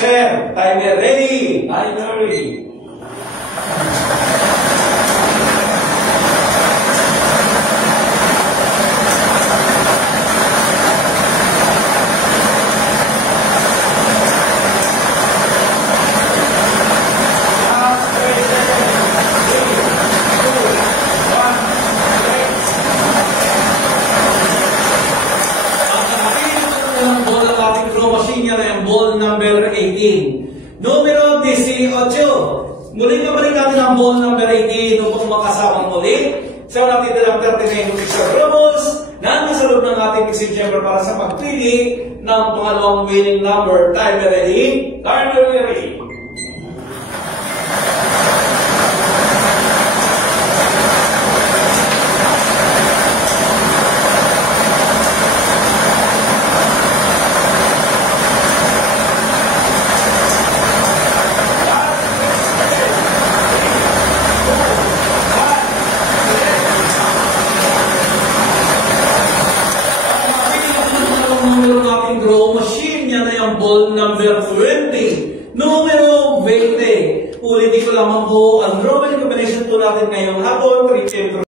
Master, timer ready. Timer ready. Ball number 18. Numero 18. Muling kabalik natin ang ball number 18 upang makasamang muli. So, natitira ang 39 pixel rubles na nasa loob ng ating pixel chamber para sa pagpili ng pangalawang winning number. Timer ready? Timer ready. Ball number 20. Numero 20. Ulitin ko lamang po ang drawing combination po natin ngayong hapon.